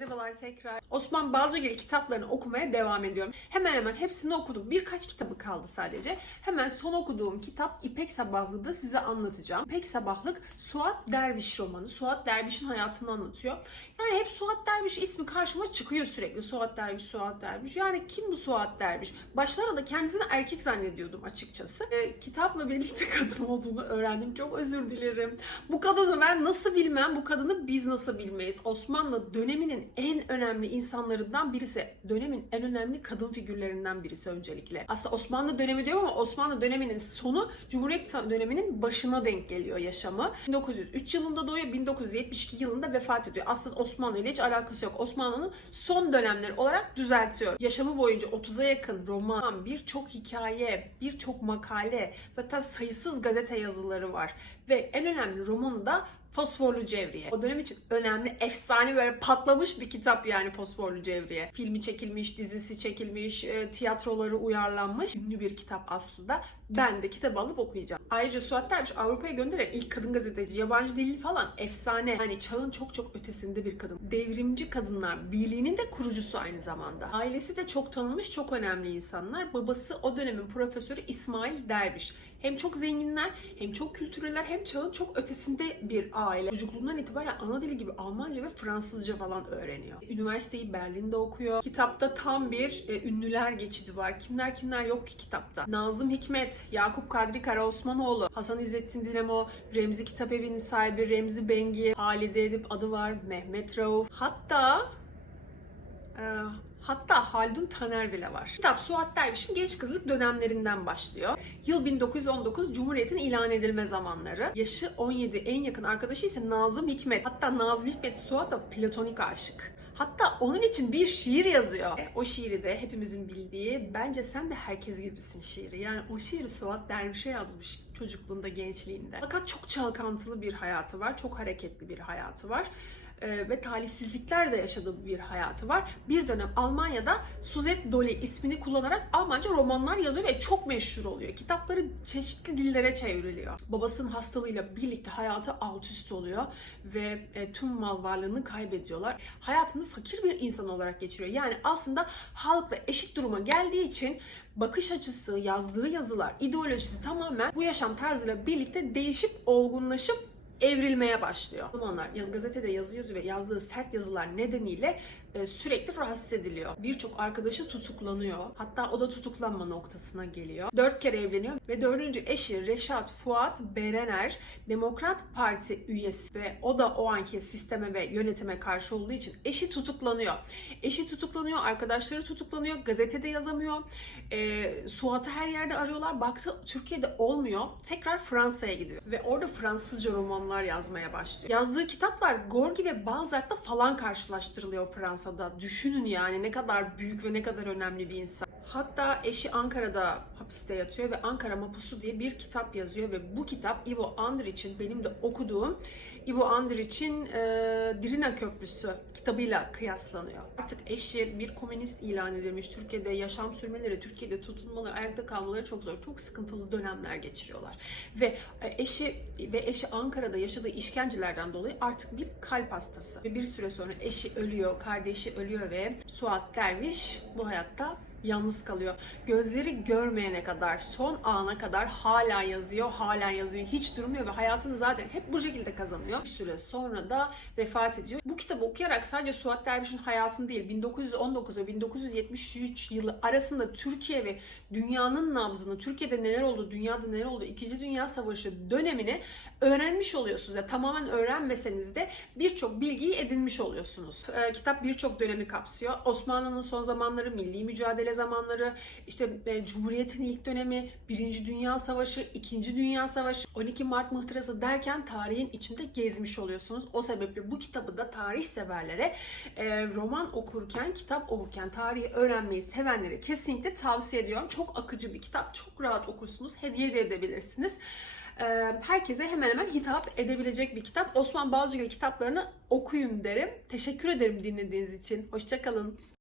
Merhabalar tekrar. Osman Balcıgil kitaplarını okumaya devam ediyorum. Hemen hemen hepsini okudum. Birkaç kitabı kaldı sadece. Hemen son okuduğum kitap İpek Sabahlı'da size anlatacağım. İpek Sabahlık Suat Derviş romanı. Suat Derviş'in hayatını anlatıyor. Yani hep Suat Derviş ismi karşıma çıkıyor sürekli. Suat Derviş, Suat Derviş. Yani kim bu Suat Derviş? Başlarda da kendisini erkek zannediyordum açıkçası. E, kitapla birlikte kadın olduğunu öğrendim. Çok özür dilerim. Bu kadını ben nasıl bilmem, bu kadını biz nasıl bilmeyiz? Osmanlı döneminin en önemli insanlarından birisi. Dönemin en önemli kadın figürlerinden birisi öncelikle. Aslında Osmanlı dönemi diyorum ama Osmanlı döneminin sonu Cumhuriyet döneminin başına denk geliyor yaşamı. 1903 yılında doğuyor, 1972 yılında vefat ediyor. Aslında Osmanlı ile hiç alakası yok. Osmanlı'nın son dönemleri olarak düzeltiyor. Yaşamı boyunca 30'a yakın roman, birçok hikaye, birçok makale, zaten sayısız gazete yazıları var. Ve en önemli romanı da Fosforlu Cevriye. O dönem için önemli, efsane böyle patlamış bir kitap yani Fosforlu Cevriye. Filmi çekilmiş, dizisi çekilmiş, e, tiyatroları uyarlanmış. Ünlü bir kitap aslında. Ben de kitabı alıp okuyacağım. Ayrıca Suat Derviş Avrupa'ya gönderen ilk kadın gazeteci, yabancı dili falan efsane. Yani çağın çok çok ötesinde bir kadın. Devrimci Kadınlar Birliği'nin de kurucusu aynı zamanda. Ailesi de çok tanınmış, çok önemli insanlar. Babası o dönemin profesörü İsmail Derviş. Hem çok zenginler, hem çok kültürlüler, hem çağın çok ötesinde bir aile. Çocukluğundan itibaren ana dili gibi Almanca ve Fransızca falan öğreniyor. Üniversiteyi Berlin'de okuyor. Kitapta tam bir e, ünlüler geçidi var. Kimler kimler yok ki kitapta. Nazım Hikmet, Yakup Kadri Karaosmanoğlu, Hasan İzzettin Dinamo, Remzi Kitap Evi'nin sahibi Remzi Bengi, Halide Edip adı var, Mehmet Rauf. Hatta ee, Hatta Haldun Taner bile var. Kitap Suat Derviş'in genç kızlık dönemlerinden başlıyor. Yıl 1919 Cumhuriyet'in ilan edilme zamanları. Yaşı 17 en yakın arkadaşı ise Nazım Hikmet. Hatta Nazım Hikmet Suat'a platonik aşık. Hatta onun için bir şiir yazıyor. E, o şiiri de hepimizin bildiği Bence Sen de Herkes Gibisin şiiri. Yani o şiiri Suat Derviş'e yazmış çocukluğunda, gençliğinde. Fakat çok çalkantılı bir hayatı var. Çok hareketli bir hayatı var e, ve talihsizlikler de yaşadığı bir hayatı var. Bir dönem Almanya'da Suzette Dolly ismini kullanarak Almanca romanlar yazıyor ve çok meşhur oluyor. Kitapları çeşitli dillere çevriliyor. Babasının hastalığıyla birlikte hayatı alt üst oluyor ve e, tüm mal varlığını kaybediyorlar. Hayatını fakir bir insan olarak geçiriyor. Yani aslında halkla eşit duruma geldiği için bakış açısı, yazdığı yazılar, ideolojisi tamamen bu yaşam tarzıyla birlikte değişip olgunlaşıp evrilmeye başlıyor. Romanlar yaz gazetede yazı yazıyor ve yazdığı sert yazılar nedeniyle e, sürekli rahatsız ediliyor. Birçok arkadaşı tutuklanıyor. Hatta o da tutuklanma noktasına geliyor. Dört kere evleniyor ve dördüncü eşi Reşat Fuat Berener Demokrat Parti üyesi ve o da o anki sisteme ve yönetime karşı olduğu için eşi tutuklanıyor. Eşi tutuklanıyor, arkadaşları tutuklanıyor, gazetede yazamıyor. E, Suat'ı her yerde arıyorlar. Baktı Türkiye'de olmuyor. Tekrar Fransa'ya gidiyor ve orada Fransızca romanlar yazmaya başlıyor. Yazdığı kitaplar Gorgi ve Balzac'la falan karşılaştırılıyor Fransa'da. Düşünün yani ne kadar büyük ve ne kadar önemli bir insan. Hatta eşi Ankara'da hapiste yatıyor ve Ankara Mapusu diye bir kitap yazıyor ve bu kitap Ivo Andrić'in benim de okuduğum Ivo Andrić'in e, Drina Köprüsü kitabıyla kıyaslanıyor. Artık eşi bir komünist ilan edilmiş. Türkiye'de yaşam sürmeleri, Türkiye'de tutunmaları, ayakta kalmaları çok zor. Çok sıkıntılı dönemler geçiriyorlar. Ve e, eşi ve eşi Ankara'da yaşadığı işkencelerden dolayı artık bir kalp hastası. Ve bir süre sonra eşi ölüyor, kardeşi ölüyor ve Suat Derviş bu hayatta yalnız kalıyor. Gözleri görmeyene kadar, son ana kadar hala yazıyor, hala yazıyor. Hiç durmuyor ve hayatını zaten hep bu şekilde kazanıyor. Bir süre sonra da vefat ediyor. Bu kitabı okuyarak sadece Suat Derviş'in hayatını değil, 1919 ve 1973 yılı arasında Türkiye ve dünyanın nabzını, Türkiye'de neler oldu, dünyada neler oldu, İkinci Dünya Savaşı dönemini öğrenmiş oluyorsunuz. Ya tamamen öğrenmeseniz de birçok bilgiyi edinmiş oluyorsunuz. Ee, kitap birçok dönemi kapsıyor. Osmanlı'nın son zamanları, milli mücadele zamanları, işte e, Cumhuriyet'in ilk dönemi, Birinci Dünya Savaşı, İkinci Dünya Savaşı, 12 Mart Mıhtırası derken tarihin içinde gezmiş oluyorsunuz. O sebeple bu kitabı da tarih severlere e, roman okurken, kitap okurken tarihi öğrenmeyi sevenlere kesinlikle tavsiye ediyorum. Çok akıcı bir kitap, çok rahat okursunuz, hediye de edebilirsiniz herkese hemen hemen hitap edebilecek bir kitap. Osman Balcıgil kitaplarını okuyun derim. Teşekkür ederim dinlediğiniz için. Hoşçakalın.